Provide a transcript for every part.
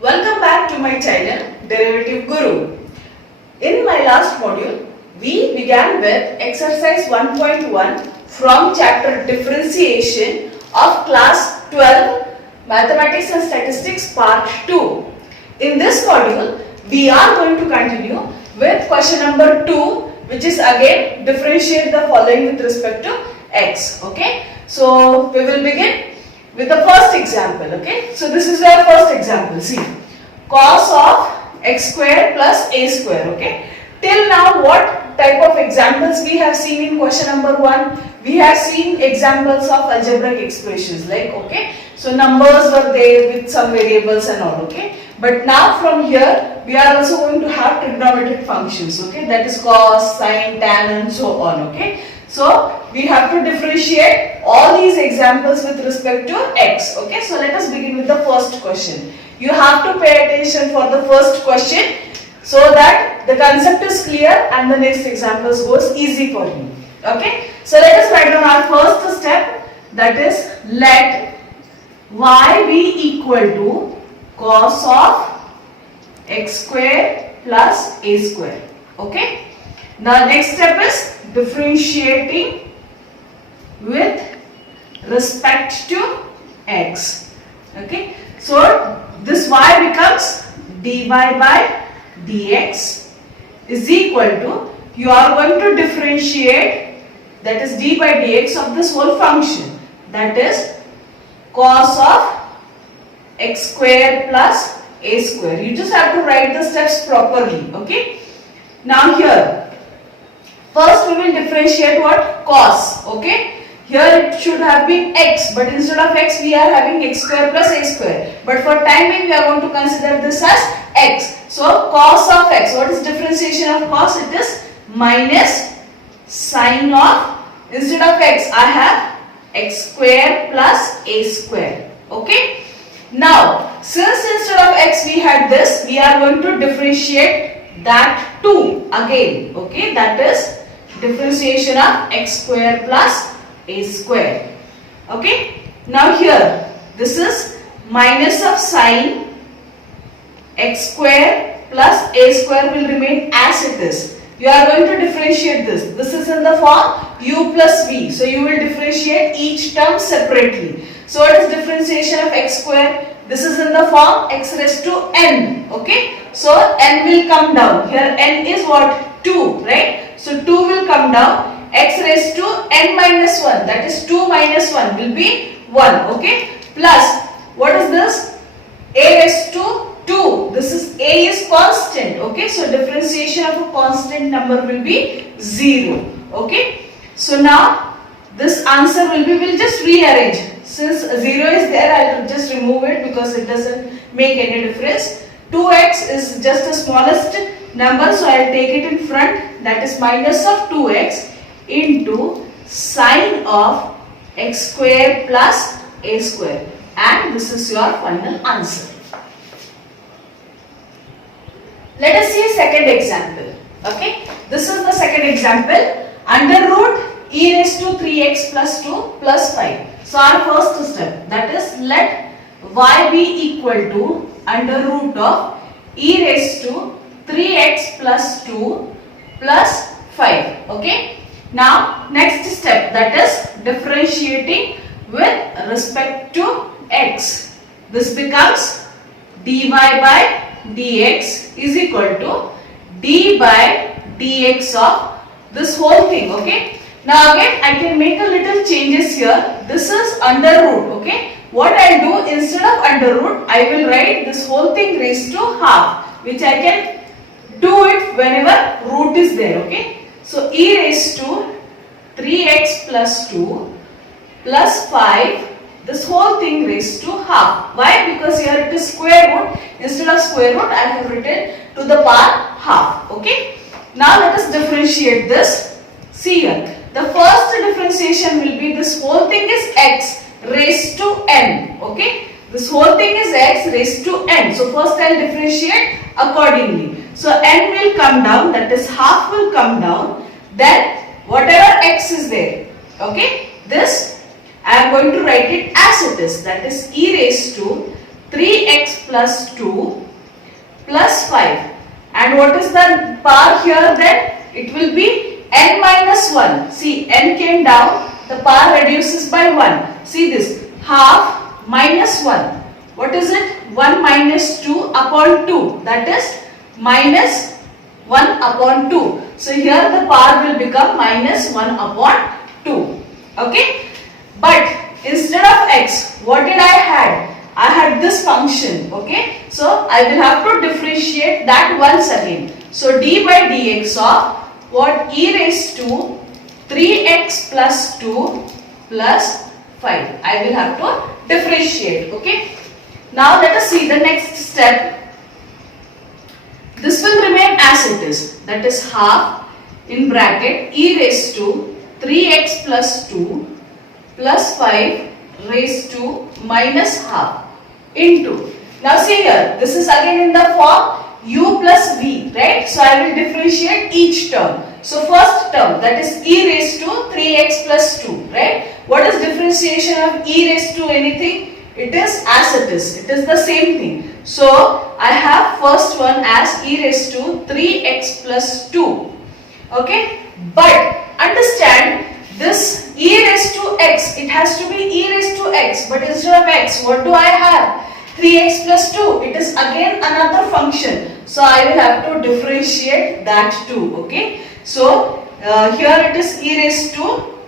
Welcome back to my channel Derivative Guru. In my last module, we began with exercise 1.1 from chapter Differentiation of class 12 Mathematics and Statistics part 2. In this module, we are going to continue with question number 2, which is again differentiate the following with respect to x. Okay, so we will begin with the first example. Okay, so this is our first example. See, cos of x square plus a square. Okay, till now what type of examples we have seen in question number 1? We have seen examples of algebraic expressions like, okay, so numbers were there with some variables and all. Okay, but now from here we are also going to have trigonometric functions. Okay, that is cos, sin, tan and so on. Okay, so we have to differentiate all these examples with respect to x. Okay, so let us begin with the first question. You have to pay attention for the first question so that the concept is clear and the next examples goes easy for you. Okay, so let us write down our first step, that is let y be equal to cos of x square plus a square. Okay, the next step is differentiating with respect to x. Okay, so this y becomes dy by dx is equal to, you are going to differentiate, that is d by dx of this whole function, that is cos of x square plus a square. You just have to write the steps properly. Okay, now here first we will differentiate what? Cos. Okay, here it should have been x, but instead of x we are having x square plus a square, but for time being we are going to consider this as x. So cos of x, what is differentiation of cos? It is minus sine of, instead of x I have x square plus a square. Okay, now since instead of x we had this, we are going to differentiate that too again. Okay, that is differentiation of x square plus a square. Okay, now here this is minus of sine x square plus a square will remain as it is. You are going to differentiate this. This is in the form u plus v. So you will differentiate each term separately. So what is differentiation of x square? This is in the form x raised to n. Okay, so n will come down. Here n is what? 2, right? So 2 will come down. X raised to n minus 1, that is 2 minus 1 will be 1. Okay, plus what is this? A raised to 2. This is a is constant. Okay, so differentiation of a constant number will be 0. Okay, so now this answer will be, we'll just rearrange. Since 0 is there, I will just remove it because it doesn't make any difference. 2x is just the smallest number, so I will take it in front, that is minus of 2x into sine of x square plus a square, and this is your final answer. Let us see a second example. Okay, this is the second example. Under root e raised to 3x plus 2 plus 5. So our first step, that is let y be equal to under root of e raised to 3x plus 2 plus 5. Okay, now next step, that is differentiating with respect to x. This becomes dy by dx is equal to d by dx of this whole thing. Okay, now again I can make a little changes here. This is under root. Okay, what I will do, instead of under root I will write this whole thing raised to half, which I can do it whenever root is there. Okay, so e raised to 3x plus 2 plus 5, this whole thing raised to half. Why? Because here it is square root. Instead of square root I have written to the power half. Okay, now let us differentiate this. See here, the first differentiation will be, this whole thing is x raised to n. Okay, this whole thing is x raised to n. So first I will differentiate accordingly. So n will come down, that is half will come down. Then whatever x is there, okay, this I am going to write it as it is, that is e raised to 3x plus 2 plus 5. And what is the power here then? It will be n minus 1. See, n came down, the power reduces by 1. See this, half minus 1. What is it? 1 minus 2 upon 2. That is minus 1 upon 2. So here the power will become minus 1 upon 2. Okay? But instead of x, what did I had? I had this function. Okay? So I will have to differentiate that once again. So d by dx of what? E raised to 3x plus 2 plus 5. I will have to differentiate. Okay? Now let us see the next step. This will remain as it is. That is half in bracket e raised to 3x plus 2 plus 5 raised to minus half into. Now see here, this is again in the form u plus v, right? So I will differentiate each term. So first term, that is e raised to 3x plus 2, right? What is differentiation of e raised to anything? It is as it is. It is the same thing. So I have first one as e raised to 3x plus 2. Okay? But understand this e raised to x, it has to be e raised to x. But instead of x, what do I have? 3x plus 2. It is again another function. So I will have to differentiate that too. Okay? So here it is e raised to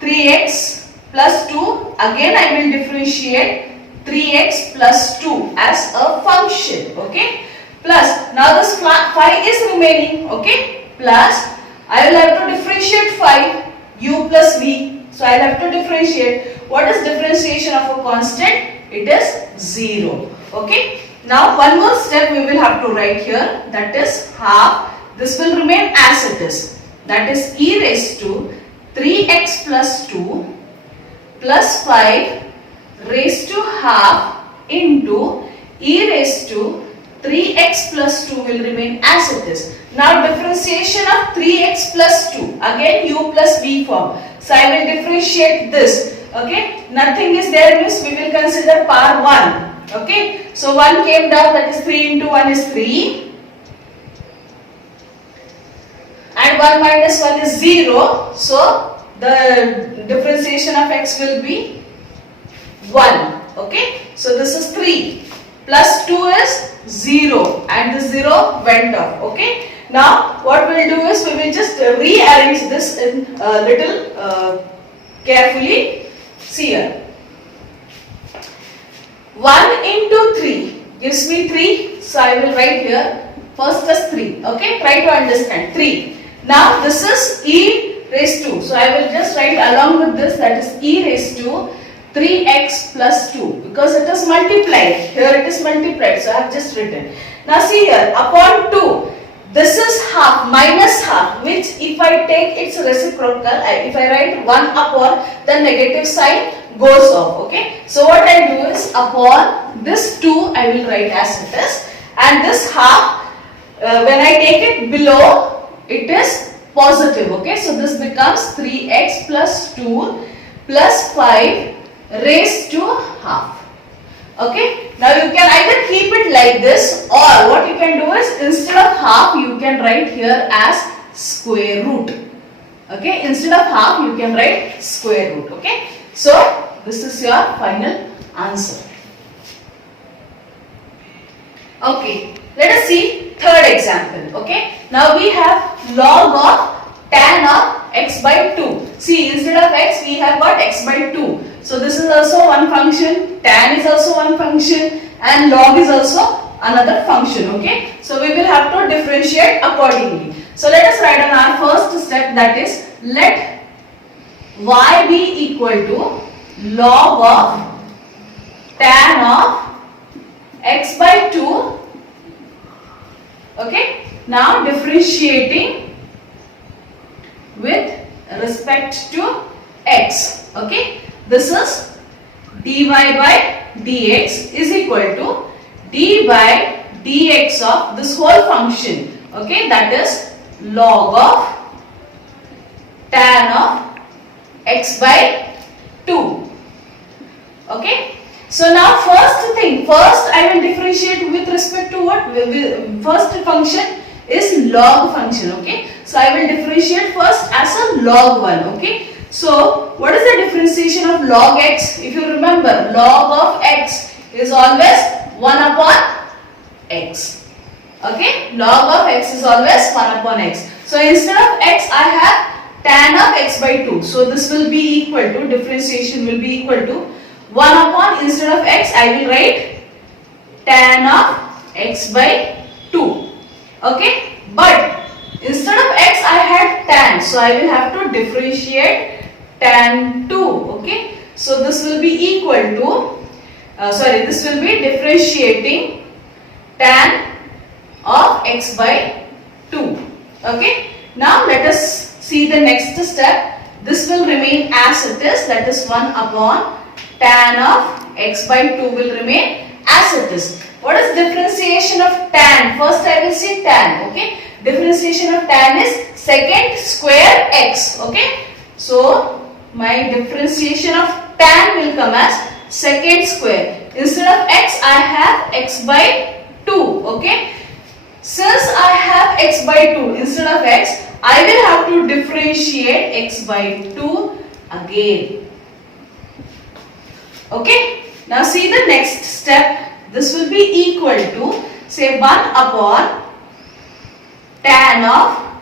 3x plus 2. Again I will differentiate 3x plus 2 as a function. Okay? Plus, now this 5 is remaining. Okay? Plus, I will have to differentiate 5, u plus v. So I will have to differentiate. What is differentiation of a constant? It is 0. Okay? Now one more step we will have to write here. That is half. This will remain as it is. That is e raised to 3x plus 2 plus 5 raised to half into e raised to 3x plus 2 will remain as it is. Now differentiation of 3x plus 2. Again u plus v form. So I will differentiate this. Okay. Nothing is there means we will consider power 1. Okay. So 1 came down, that is 3 into 1 is 3. And 1 minus 1 is 0. So the differentiation of x will be 1. Okay. So this is 3. Plus 2 is 0. And the 0 went off. Okay. Now what we will do is we will just rearrange this in a little carefully. See here. 1 into 3 gives me 3. So I will write here first as 3. Okay. Try to understand. 3. Now this is e raised to. So I will just write along with this, that is e raised to 3x plus 2 because it is multiplied. Here it is multiplied. So I have just written. Now see here, upon 2. This is half minus half, which if I take its reciprocal, if I write 1 upon, the negative sign goes off. Okay. So what I do is upon this 2 I will write as it is, and this half when I take it below it is positive. Okay. So this becomes 3x plus 2 plus 5 raised to half. Okay. Now you can either keep it like this, or what you can do is instead of half you can write here as square root. Okay. Instead of half you can write square root. Okay. So this is your final answer. Okay. Let us see third example. Okay. Now we have log of tan of x by 2. See, instead of x we have got x by 2. So this is also one function, tan is also one function, and log is also another function. Okay. So we will have to differentiate accordingly. So let us write on our first step, that is let y be equal to log of tan of x by 2. Okay. Now differentiating with respect to x. Okay. This is dy by dx is equal to d by dx of this whole function. Okay. That is log of tan of x by 2. Okay. So now first I will differentiate with respect to what? First function is log function, okay. So I will differentiate first as a log one, okay. So what is the differentiation of log x? If you remember, log of x is always 1 upon x, okay. Log of x is always 1 upon x. So instead of x I have tan of x by 2. So this will be equal to, differentiation will be equal to 1 upon, instead of x I will write tan of x by 2, okay. But instead of x I had tan, so I will have to differentiate tan 2, okay. So this will be equal to, this will be differentiating tan of x by 2, okay. Now let us see the next step. This will remain as it is, that is 1 upon tan of x by 2 will remain as it is. What is differentiation of tan? First I will see tan, okay. Differentiation of tan is secant square x, okay. So my differentiation of tan will come as secant square. Instead of x I have x by 2, okay. Since I have x by 2 instead of x, I will have to differentiate x by 2 again, okay. Now see the next step. This will be equal to, say, 1 upon tan of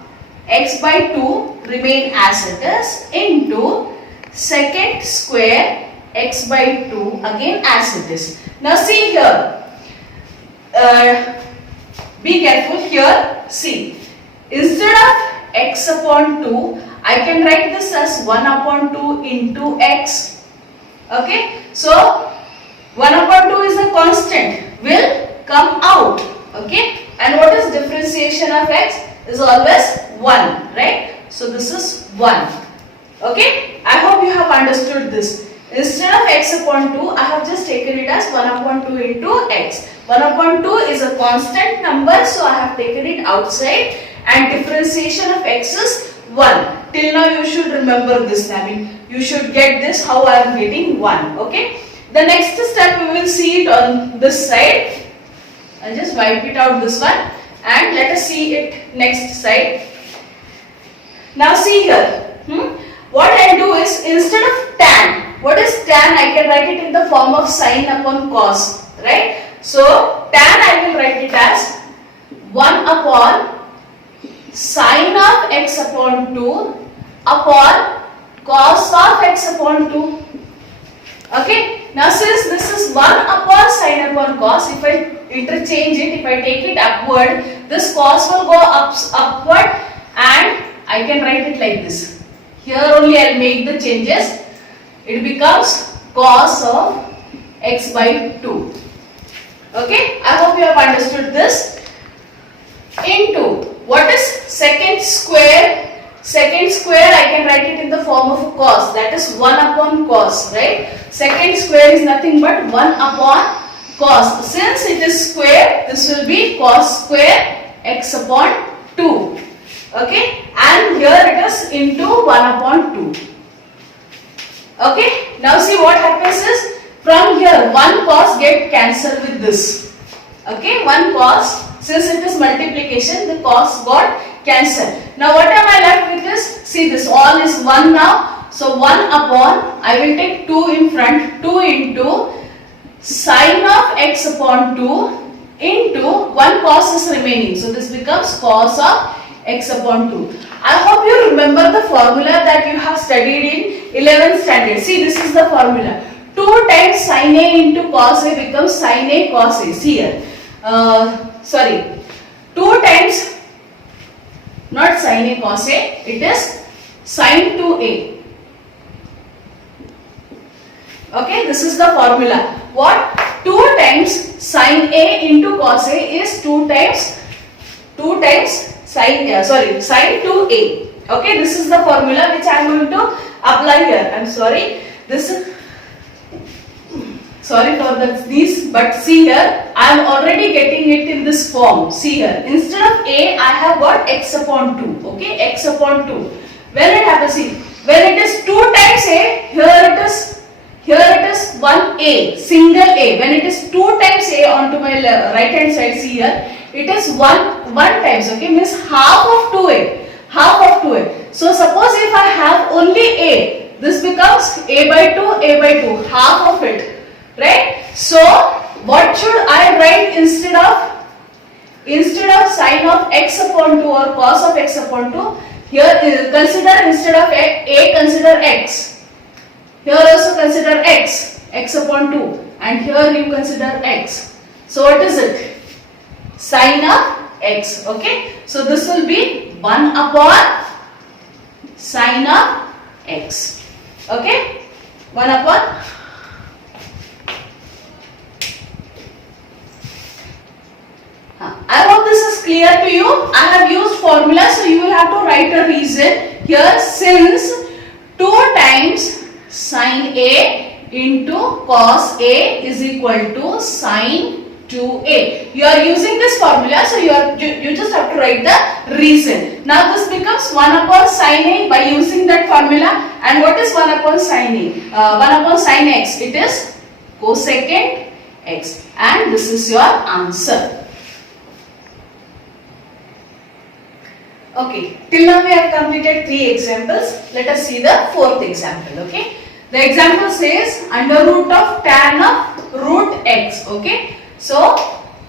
x by 2 remain as it is into secant square x by 2 again as it is. Now see here, be careful here, see, instead of x upon 2 I can write this as 1 upon 2 into x, okay. So 1 upon 2 is a constant, will come out, okay. And what is differentiation of x? Is always 1, right? So this is 1, okay. I hope you have understood this. Instead of x upon 2, I have just taken it as 1 upon 2 into x. 1 upon 2 is a constant number, so I have taken it outside, and differentiation of x is 1. Till now you should remember this, I mean you should get this how I am getting 1, okay. The next step we will see it on this side. I'll just wipe it out this one and let us see it next side. Now see here, what I'll do is, instead of tan, what is tan? I can write it in the form of sine upon cos, right? So tan I will write it as 1 upon sine of x upon 2 upon cos of x upon 2. Okay, now since this is 1 upon sine upon cos, if I interchange it, if I take it upward, this cos will go upward and I can write it like this. Here only I will make the changes. It becomes cos of x by 2. Okay, I hope you have understood this. Into, what is secant square? Secant square I can write it in the form of cos, that is 1 upon cos, right? Secant square is nothing but 1 upon cos. Since it is square, this will be cos square x upon 2. Okay, and here it is into 1 upon 2. Okay, now see what happens is, from here 1 cos get cancelled with this. Okay, 1 cos, since it is multiplication, the cos got cancelled. Now what am I left with this? See, this all is 1 now. So 1 upon, I will take 2 in front, 2 into sine of x upon 2 into 1 cos is remaining. So this becomes cos of x upon 2. I hope you remember the formula that you have studied in 11th standard. See, this is the formula. 2 times sine A into cos A becomes sine A cos A. See here. 2 times, not sine A cos A, it is sine 2A. Okay, this is the formula. What? 2 times sine A into cos A is 2 times sine 2A. Okay, this is the formula which I am going to apply here. I am sorry. Sorry for these, but see here, I am already getting it in this form. See here, instead of A, I have got x upon 2. Okay, x upon 2. When it happens, see, when it is 2 times A, here it is Here it is 1a, single a. When it is 2 times a onto my right hand side, see here, it is 1 times, okay, means half of 2a, half of 2a. So suppose if I have only a, this becomes a by 2, half of it, right? So what should I write instead of sine of x upon 2 or cos of x upon 2? Here consider instead of a consider x. Here also consider x upon 2, and here you consider x. So what is it? Sine of x, okay? So this will be 1 upon sine of x, okay? 1 upon. I hope this is clear to you. I have used formula, so you will have to write a reason here. Since 2 times sine a into cos a is equal to sine 2a. You are using this formula, so you just have to write the reason. Now this becomes 1 upon sine a by using that formula. And what is 1 upon sine a? 1 upon sine x. It is cosecant x. And this is your answer. Okay, till now we have completed 3 examples. Let us see the 4th example, okay. The example says under root of tan of root x, okay. So,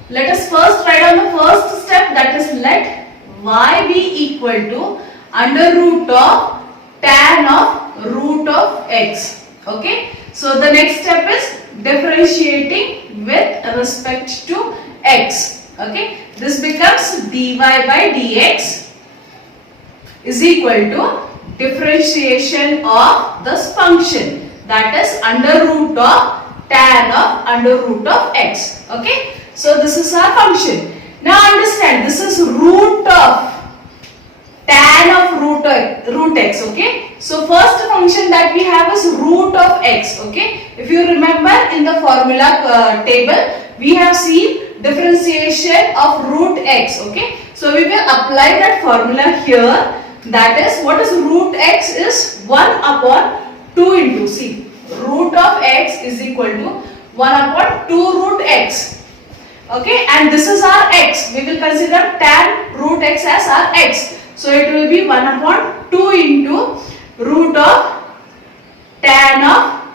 let us first write on the first step, that is let y be equal to under root of tan of root of x, okay. So, the next step is differentiating with respect to x, okay. This becomes dy by dx is equal to differentiation of this function, that is under root of tan of under root of x, okay. So this is our function. Now understand, this is root of tan of root x, okay. So first function that we have is root of x, okay. If you remember in the formula table, we have seen differentiation of root x, okay. So we will apply that formula here. That is, what is root x is 1 upon 2 into, see, root of x is equal to 1 upon 2 root x, okay, and this is our x. We will consider tan root x as our x. So it will be 1 upon 2 into root of tan of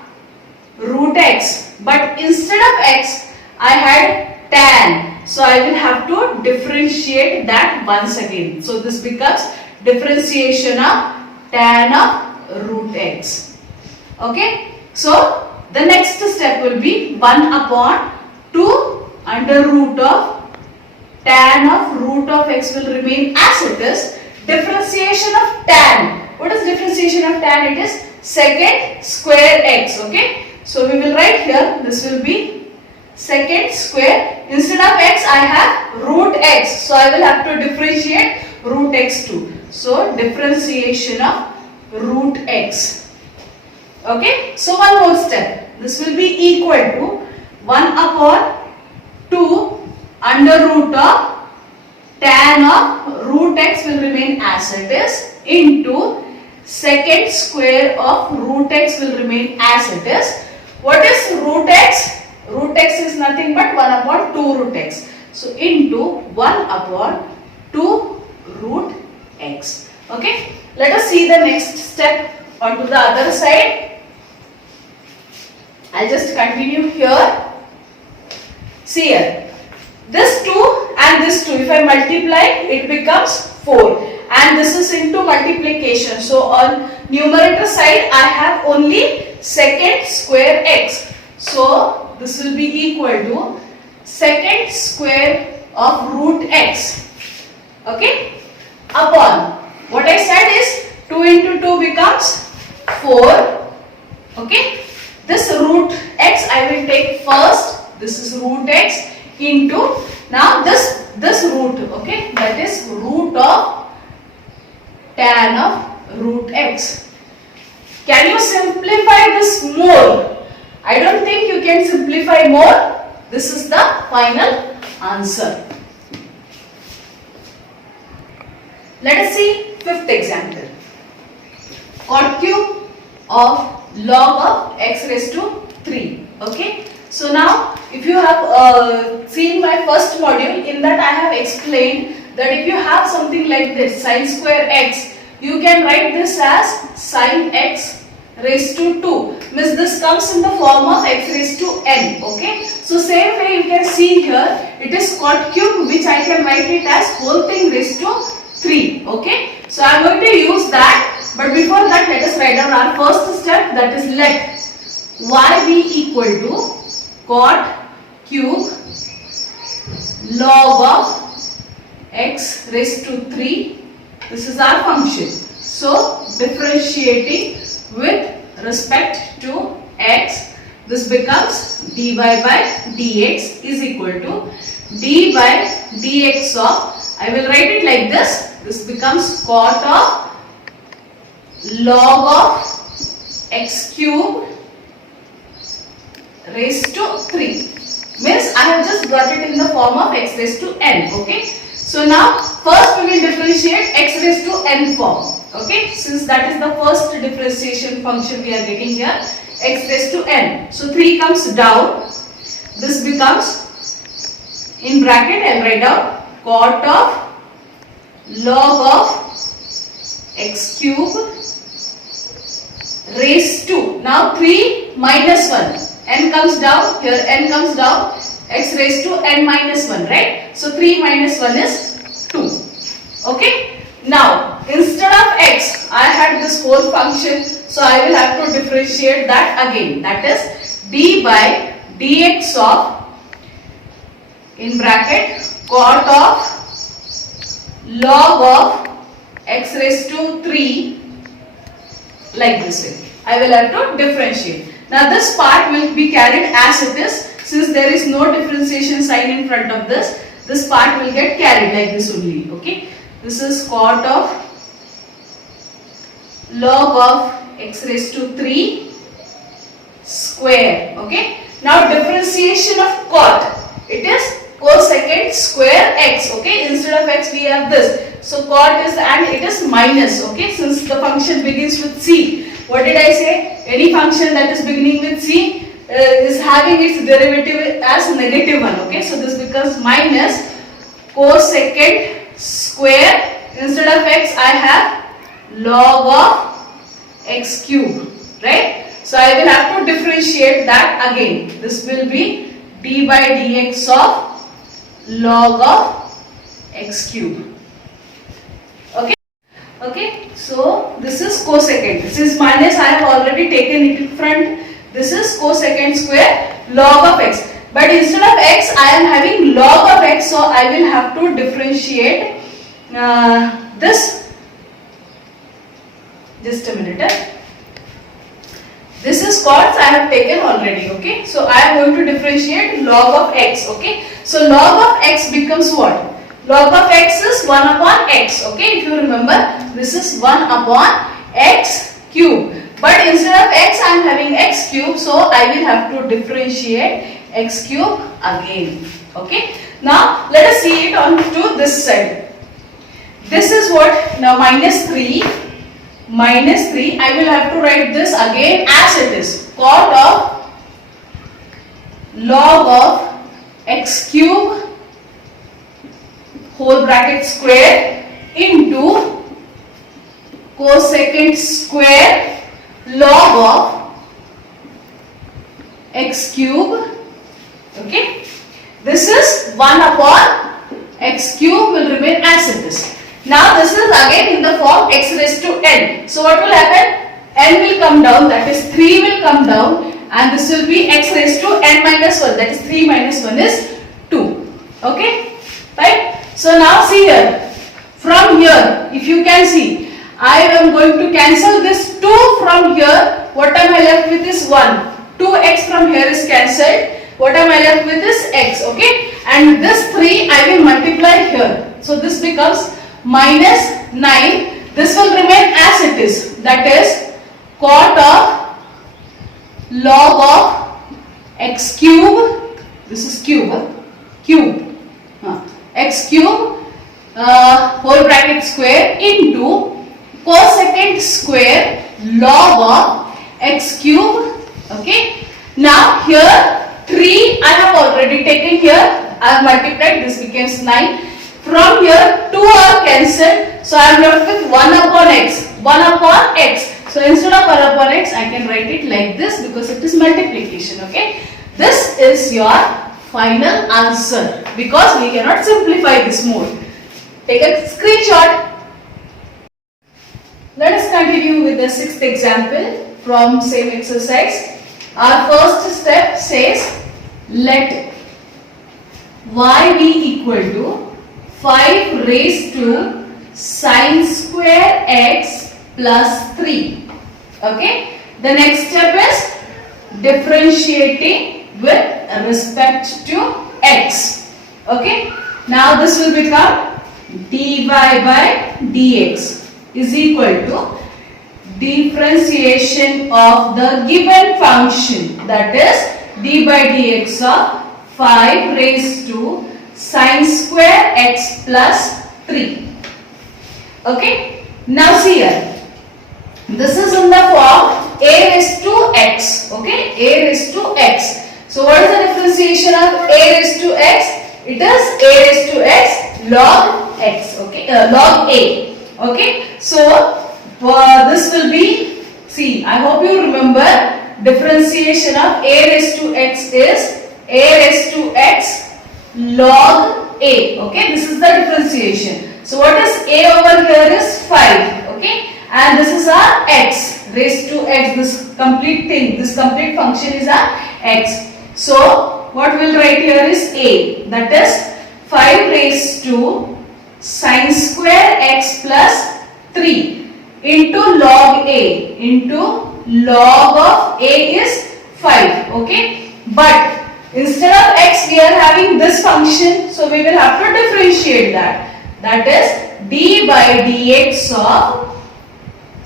root x. But instead of x, I had tan. So I will have to differentiate that once again. So this becomes differentiation of tan of root x, okay. So the next step will be 1 upon 2 under root of tan of root of x will remain as it is. Differentiation of tan, what is differentiation of tan? It is secant square x, okay. So we will write here, this will be secant square. Instead of x I have root x, so I will have to differentiate root x too. So differentiation of root x, okay. So one more step, this will be equal to 1 upon 2 under root of tan of root x will remain as it is into secant square of root x will remain as it is. What is root x? Root x is nothing but 1 upon 2 root x. So into 1 upon 2 root x, okay. Let us see the next step onto the other side. I'll just continue here. See here, this 2 and this 2, if I multiply, it becomes 4, and this is into multiplication. So on numerator side I have only secant square x. So this will be equal to secant square of root x, okay, upon, what I said is 2 into 2 becomes 4, okay. This root x I will take first, this is root x into, now this root, okay, that is root of tan of root x. Can you simplify this more? I don't think you can simplify more. This is the final answer. Let us see 5th example. Cot cube of log of x raised to 3. Okay. So now if you have seen my first module, in that I have explained that if you have something like this sin square x, you can write this as sin x raised to 2. Means this comes in the form of x raised to n. Okay. So same way you can see here, it is cot cube, which I can write it as whole thing raised to 3. Okay. So I am going to use that. But before that, let us write down our first step, that is let y be equal to cot cube log of x raised to 3. This is our function. So differentiating with respect to x, this becomes dy by dx is equal to d by dx of, I will write it like this, this becomes cot of log of x cube raised to 3. Means I have just got it in the form of x raised to n. Okay. So now first we will differentiate x raised to n form. Okay. Since that is the first differentiation function we are getting here, x raised to n. So 3 comes down. This becomes, in bracket I will write down cot of log of x cube raised to, now 3 minus 1, n comes down, here n comes down, x raised to n minus 1, right? So 3 minus 1 is 2. Okay. Now instead of x, I had this whole function, so I will have to differentiate that again, that is d by dx of, in bracket, cot of log of x raised to 3, like this way. I will have to differentiate. Now this part will be carried as it is, since there is no differentiation sign in front of this. This part will get carried like this only. Okay. This is cot of log of x raised to 3 square. Okay. Now differentiation of cot, it is cosecant square x. Okay. Instead of x we have this. So cot is, and it is minus. Okay. Since the function begins with c. What did I say? Any function that is beginning with c is having its derivative as negative 1. Okay. So this becomes minus cosecant square. Instead of x I have log of x cube. Right. So I will have to differentiate that again. This will be d by dx of log of x cube. Okay. Okay. So this is cosecant. This is minus, I have already taken it in front. This is cosecant square log of x. But instead of x, I am having log of x. So I will have to differentiate this. Just a minute. This is cots I have taken already. Okay. So I am going to differentiate log of x. Okay. So log of x becomes what? Log of x is 1 upon x. Okay. If you remember, this is 1 upon x cube. But instead of x, I am having x cube. So I will have to differentiate x cube again. Okay. Now let us see it on to this side. This is what? Now minus 3. Minus 3. I will have to write this again as it is. Cot of log of x cube whole bracket square into cosecant square log of x cube. Okay. This is 1 upon x cube will remain as it is. Now this is again in the form x raised to n. So what will happen? N will come down, that is 3 will come down, and this will be x raised to n minus 1, that is 3 minus 1 is 2. Okay. Right. So now see here. From here, if you can see, I am going to cancel this 2 from here. What am I left with is 1. 2x from here is cancelled. What am I left with is x. Okay. And this 3 I will multiply here. So this becomes minus 9. This will remain as it is. That is cot of log of x cube. This is cube. Cube. X cube whole bracket square into cosecant square log of x cube. Okay. Now here 3 I have already taken here. I have multiplied, this becomes 9. From here 2 are cancelled. So I am left with 1 upon x. 1 upon x. So instead of 1 upon x, I can write it like this because it is multiplication. Okay. This is your final answer because we cannot simplify this more. Take a screenshot. Let us continue with the 6th example from same exercise. Our first step says let y be equal to 5 raised to sine square x plus 3. Okay. The next step is differentiating with respect to x. Okay. Now this will become dy by dx is equal to differentiation of the given function, that is d by dx of 5 raised to sine square x plus 3. Okay. Now see here. This is in the form a raised to x. Okay. A raised to x. So what is the differentiation of a raised to x? It is a raised to x log x. Okay. Log a. Okay. So this will be, see, I hope you remember differentiation of a raised to x is a raised to x log a. Okay. This is the differentiation. So what is a over here is 5. Okay. And this is our x raised to x. This complete thing, this complete function is our x. So what we will write here is a, that is 5 raised to sine square x plus 3 into log a, into log of a is 5. Okay. But instead of x we are having this function, so we will have to differentiate that. That is d by dx of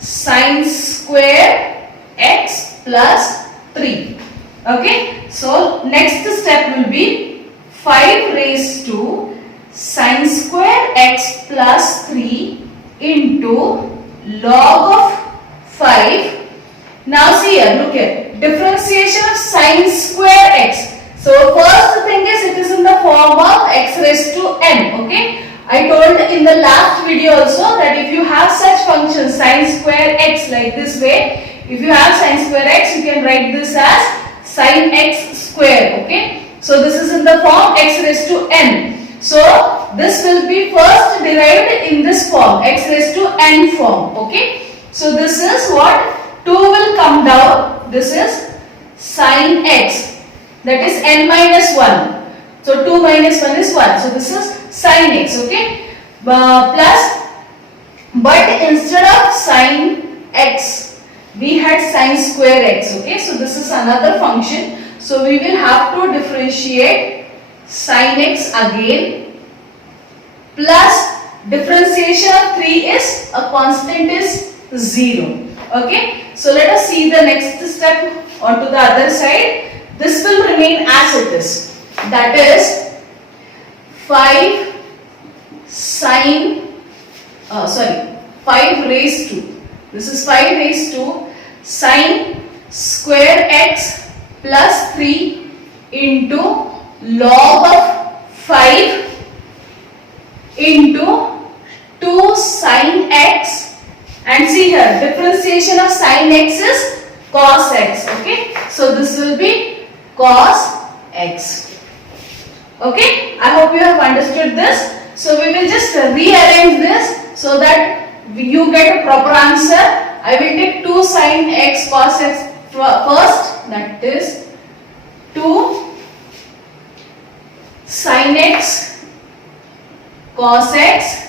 sine square x plus 3. Okay. So next step will be 5 raised to sine square x plus 3 into log of 5. Now see here, look here, differentiation of sine square x. So first thing is it is in the form of x raised to n. Okay. I told in the last video also that if you have such function sine square x like this way, if you have sine square x, you can write this as sine x square. Okay. So this is in the form x raised to n. So this will be first derived in this form, x raised to n form. Okay. So this is what 2 will come down. This is sine x, that is n minus 1. So 2 minus 1 is 1. So this is sine x. Okay. Plus, but instead of sine x, we had sine square x. Okay. So this is another function. So we will have to differentiate sine x again, plus differentiation of 3 is a constant is 0. Okay. So let us see the next step onto the other side. This will remain as it is. That is 5 5 raised to, this is 5 raised to sine square x plus 3 into log of 5 into 2 sine x, and see here differentiation of sine x is cos x. Okay. So this will be cos x. Okay. I hope you have understood this. So we will just rearrange this so that you get a proper answer. I will take 2 sine x cos x first, that is 2 sine x cos x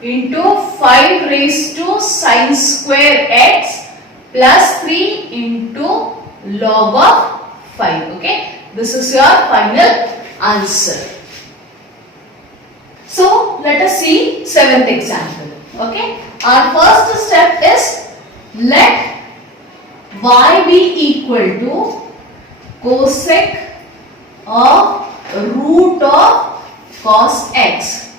into 5 raised to sine square x plus 3 into log of 5. Okay. This is your final answer. So let us see 7th example. Okay. Our first step is let y be equal to cosec of root of cos x.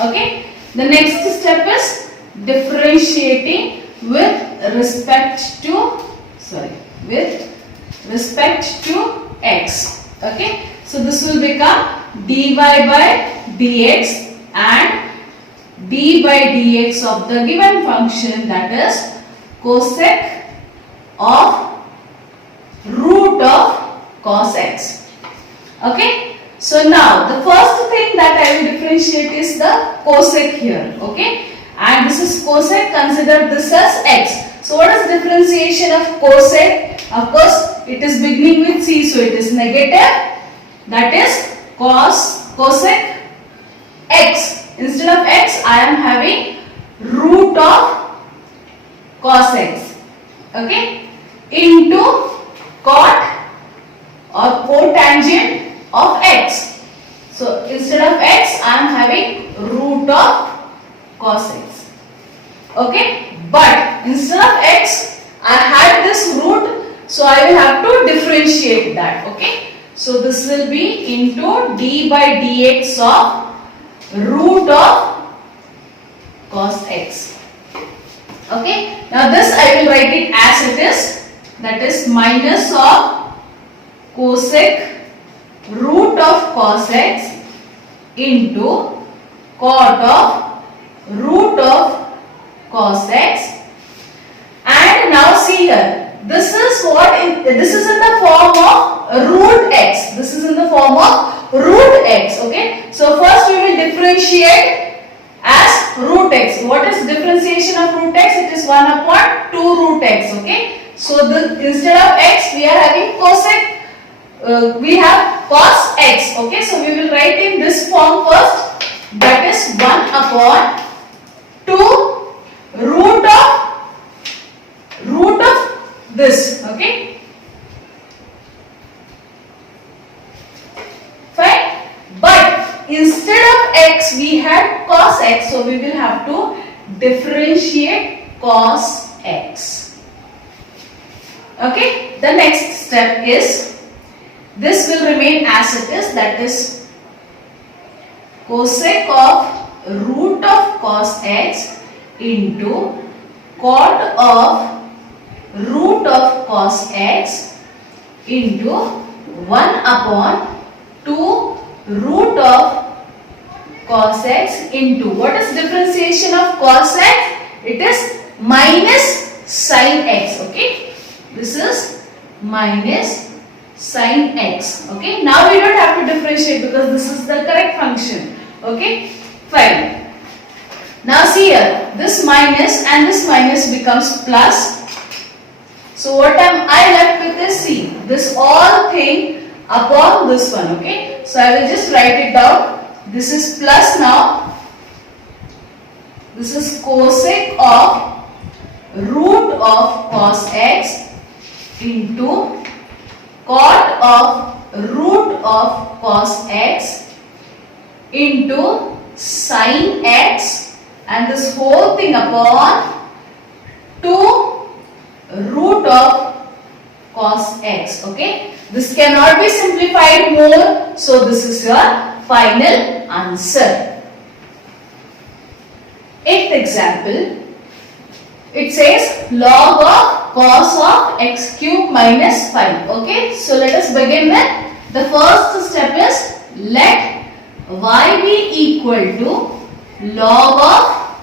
Okay. The next step is differentiating with respect to with respect to x. Okay, so this will become dy by dx and d by dx of the given function, that is cosec of root of cos x. Okay, so now the first thing that I will differentiate is the cosec here. Okay, and this is cosec, consider this as x. So what is differentiation of cosec? Of course it is beginning with c, so it is negative, that is cosec x. Instead of x I am having root of cos x, okay, into cot or cotangent of x. So instead of x I am having root of cos x. Okay, but instead of x I had this root, so I will have to differentiate that. Okay, so this will be into d by dx of root of cos x. Okay, now this I will write it as it is, that is minus of cosec root of cos x into cot of root of cos x. And now see here, this is this is in the form of root x. This is in the form of root x. Okay, so first we will differentiate as root x. What is differentiation of root x? It is 1 upon 2 root x. Okay, so instead of x we are having cosec, we have cos x. Okay, so we will write in this form first, that is 1 upon 2 root of this. Okay, fine, but instead of x we had cos x, so we will have to differentiate cos x. Okay, the next step is, this will remain as it is, that is cosec of root of cos x into cot of root of cos x into 1 upon 2 root of cos x into, what is differentiation of cos x? It is minus sin x. Okay, this is minus sin x. Okay, now we don't have to differentiate because this is the correct function. Okay, fine. Now see here, this minus and this minus becomes plus. So what am I left with is see, this all thing upon this one. Okay, so I will just write it down. This is plus now. This is cosec of root of cos x into cot of root of cos x into sin x, and this whole thing upon 2 root of cos x. Okay, this cannot be simplified more, so this is your final answer. 8th example, it says log of cos of x cube minus 5. Okay, so let us begin with the first step is, let y be equal to log of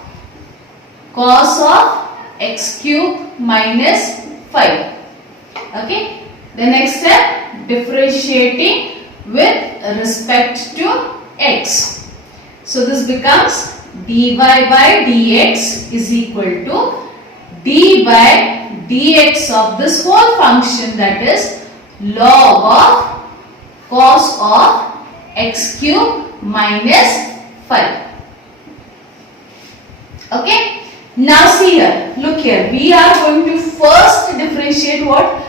cos of x cube minus 5. Okay, the next step, differentiating with respect to x. So this becomes dy by dx is equal to d by dx of this whole function, that is log of cos of x cube minus 5. Okay, now see here, look here, we are going to first differentiate what?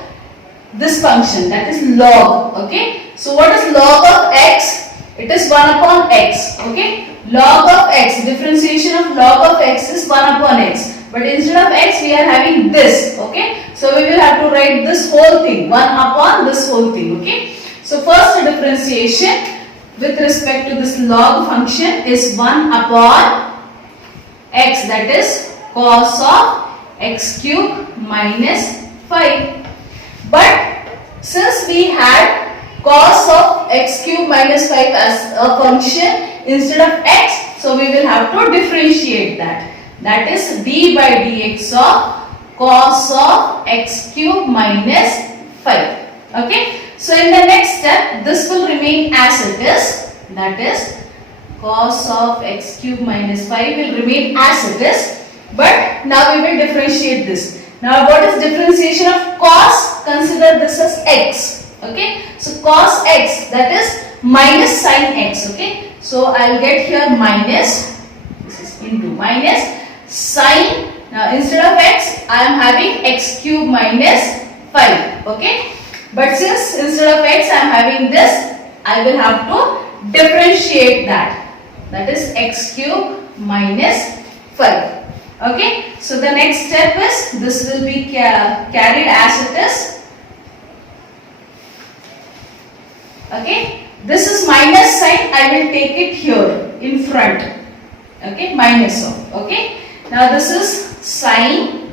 This function, that is log. Okay, so what is log of x? It is 1 upon x. Okay, log of x, differentiation of log of x is 1 upon x, but instead of x we are having this. Okay, so we will have to write this whole thing, 1 upon this whole thing. Okay, so first differentiation with respect to this log function is 1 upon x, that is cos of x cube minus 5. But since we had cos of x cube minus 5 as a function instead of x, so we will have to differentiate that. That is d by dx of cos of x cube minus 5. Okay. So in the next step, this will remain as it is. That is cos of x cube minus 5 will remain as it is. But now we will differentiate this. Now what is differentiation of cos? Consider this as x. Okay. So cos x, that is minus sin x. Okay. So I will get here minus, this is into minus sin. Now instead of x, I am having x cube minus 5. Okay. But since instead of x I am having this, I will have to differentiate that. That is x cube minus 5. Okay. So the next step is this will be carried as it is. Okay. This is minus sign. I will take it here in front. Okay. Minus of. Okay. Now this is sin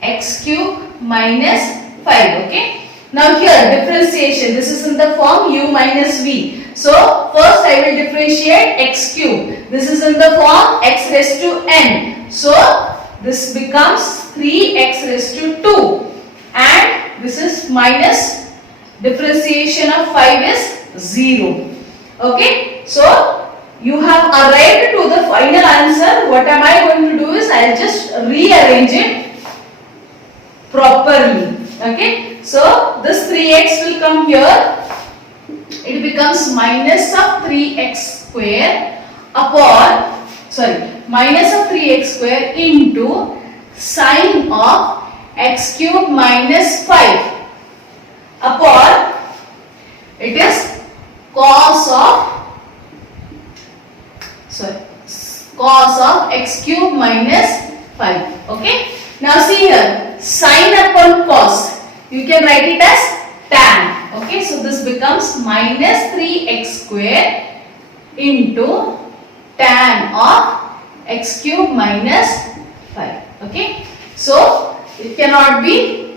x cube minus 5. Okay. Now here differentiation. This is in the form u minus v. So first I will differentiate x cube. This is in the form x raised to n. So this becomes 3x raised to 2. And this is minus differentiation of 5 is 0. Okay. So you have arrived to the final answer. What am I going to do is I will just rearrange it properly. Okay. So this 3x will come here. It becomes minus of 3x square upon, minus of 3x square into sine of x cube minus 5 upon, it is cos of x cube minus 5. Okay. Now see here, sine upon cos, you can write it as tan. Okay. So this becomes minus 3x square into tan of x cube minus 5. Okay. So it cannot be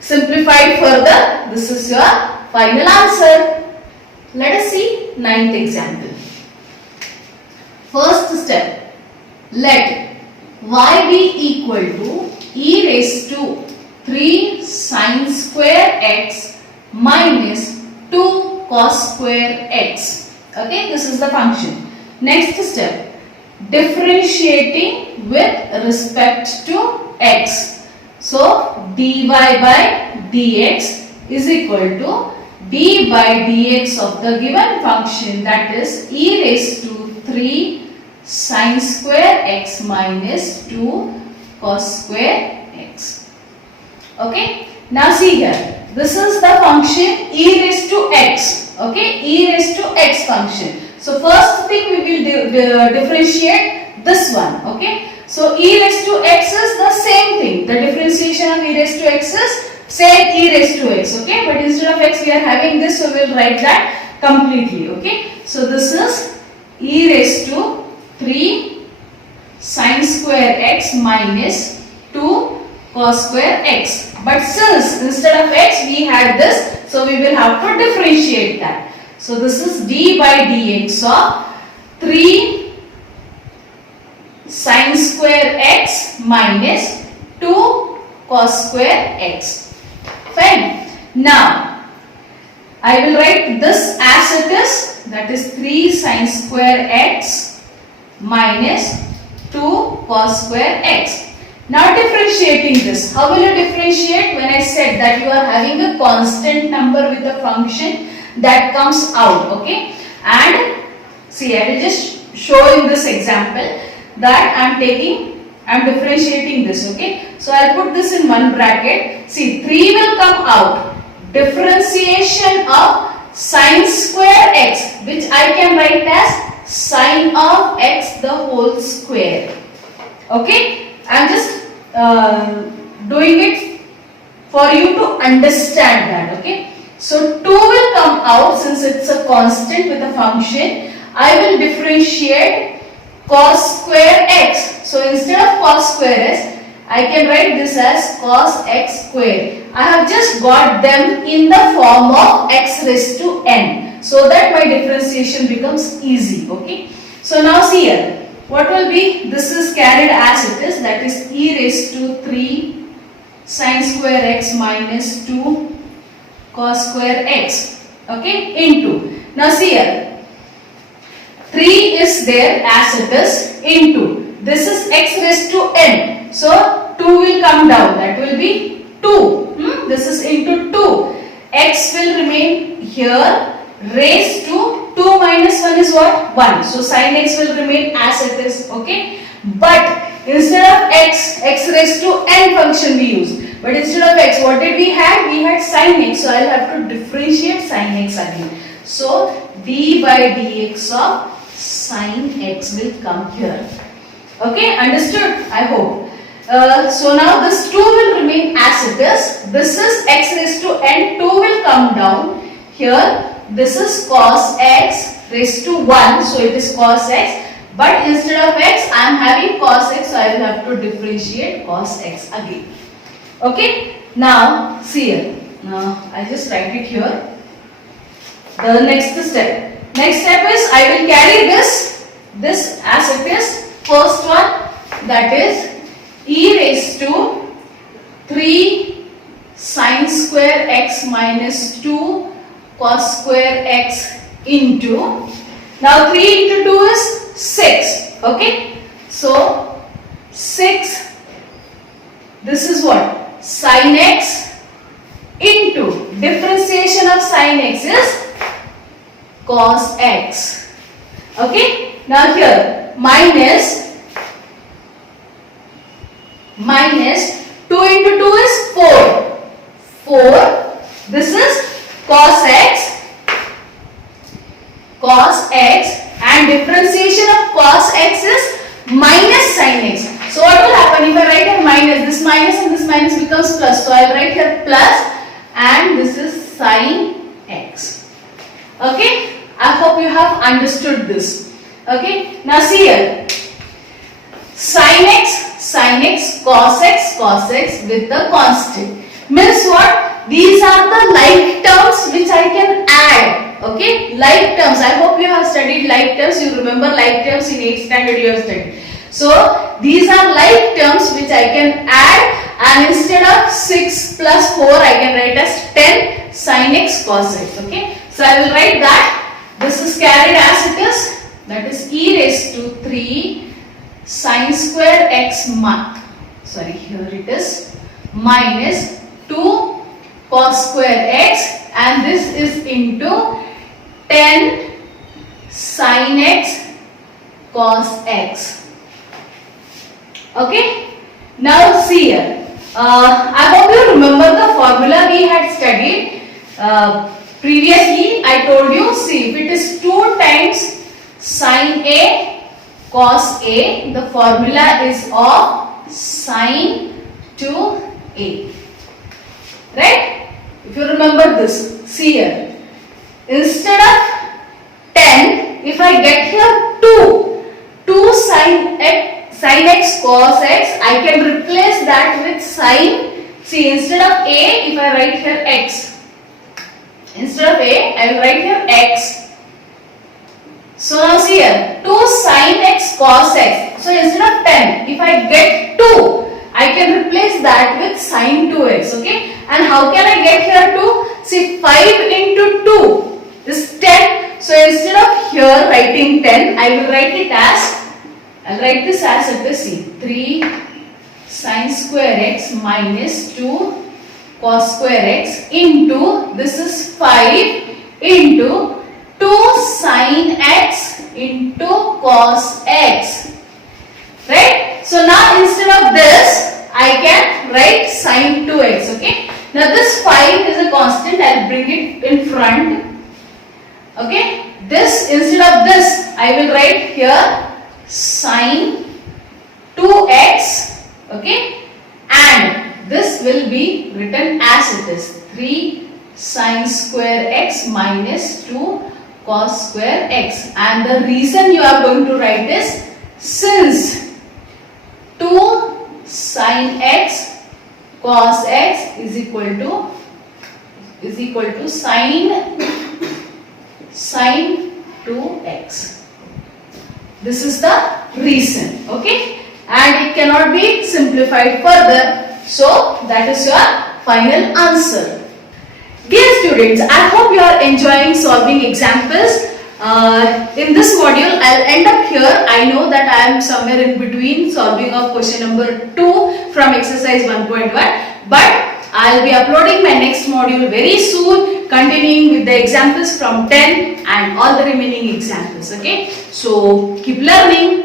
simplified further. This is your final answer. Let us see 9th example. First step, let y be equal to e raised to 3 sin square x minus 2 cos square x. Okay, this is the function. Next step, differentiating with respect to x. So dy by dx is equal to d by dx of the given function, that is e raised to 3 sin square x minus 2 cos square x. Okay. Now see here, this is the function e raised to x. Okay, e raised to x function. So first thing we will differentiate this one. Okay. So e raised to x is the same thing. The differentiation of e raised to x is same e raised to x. Okay. But instead of x we are having this, so we will write that completely. Okay. So this is e raised to 3 sin square x minus 2 cos square x. But since instead of x we had this, so we will have to differentiate that. So this is d by dx of 3 sin square x minus 2 cos square x. Fine. Now I will write this as it is, that is 3 sin square x minus 2 cos square x. Now differentiating this, how will you differentiate? When I said that you are having a constant number with a function that comes out. Okay. And see, I will just show in this example that I am differentiating this. Okay. So I will put this in one bracket. See, 3 will come out. Differentiation of sin square x, which I can write as sin of x the whole square. Okay. I am just doing it for you to understand that. Okay. So 2 will come out since it's a constant with a function. I will differentiate cos square x. So instead of cos square x, I can write this as cos x square. I have just got them in the form of x raised to n, so that my differentiation becomes easy. Okay. So now see here, what will be, this is carried as it is, that is e raised to 3 sin square x minus 2 cos square x, okay, into, now see here, 3 is there as it is, into, this is x raised to n, so 2 will come down, that will be 2, this is into 2, x will remain here, raised to 2 minus 1 is what? 1, so sin x will remain as it is, okay, but instead of x raised to n function we use. But instead of x, what did we had? We had sin x. So I will have to differentiate sin x again. So d by dx of sin x will come here. Okay, understood? I hope. So now this 2 will remain as it is. This is x raised to n. 2 will come down. Here, this is cos x raised to 1. So it is cos x. But instead of x, I am having cos x. So I will have to differentiate cos x again. Okay, now see here, now I just write it here, the next step is I will carry this as it is, first one, that is e raised to 3 sin square x minus 2 cos square x into, now 3 into 2 is 6, okay, so 6, this is what? Sin x into differentiation of sin x is cos x. Okay. Now here minus 2 into 2 is 4. 4. This is cos x and differentiation of cos x is minus sin x. So what will happen if I write here minus, this minus and this minus becomes plus. So I will write here plus and this is sin x. Okay. I hope you have understood this. Okay. Now see here. Sin x, cos x with the constant. Means what? These are the like terms which I can add. Okay. Like terms. I hope you have studied like terms. You remember like terms in 8th standard you have studied. So these are like terms which I can add, and instead of 6 plus 4 I can write as 10 sin x cos x. Okay. So I will write that this is carried as it is, that is e raised to 3 sin square x here it is minus 2 cos square x, and this is into 10 sin x cos x. Okay. Now see here. I hope you remember the formula we had studied previously. I told you, see, if it is 2 times sin A cos A, the formula is of sin 2A. Right? If you remember this, see here. Instead of 10, if I get here 2 sin x cos x, I can replace that with sin. See, instead of A, if I write here x, instead of A, I will write here x. So now see here, 2 sin x cos x. So instead of 10, if I get 2, I can replace that with sin 2x. Okay. And how can I get here 2? See, 5 into 2 is 10. So instead of here writing 10, I will write it as, I'll write this as it is, see, 3 sin square x minus 2 cos square x into, this is 5 into 2 sin x into cos x. Right? So now instead of this, I can write sin 2x. Okay? Now this 5 is a constant, I'll bring it in front. Okay? This, instead of this, I will write here sin 2x, okay, and this will be written as it is, 3 sin square x minus 2 cos square x, and the reason you are going to write is, since 2 sin sin x cos x is equal to sin 2x. This is the reason, okay, and it cannot be simplified further, so that is your final answer. Dear students, I hope you are enjoying solving examples. In this module, I'll end up here. I know that I am somewhere in between solving of question number 2 from exercise 1.1, but I'll be uploading my next module very soon, continuing with the examples from 10 and all the remaining examples. Okay, so keep learning.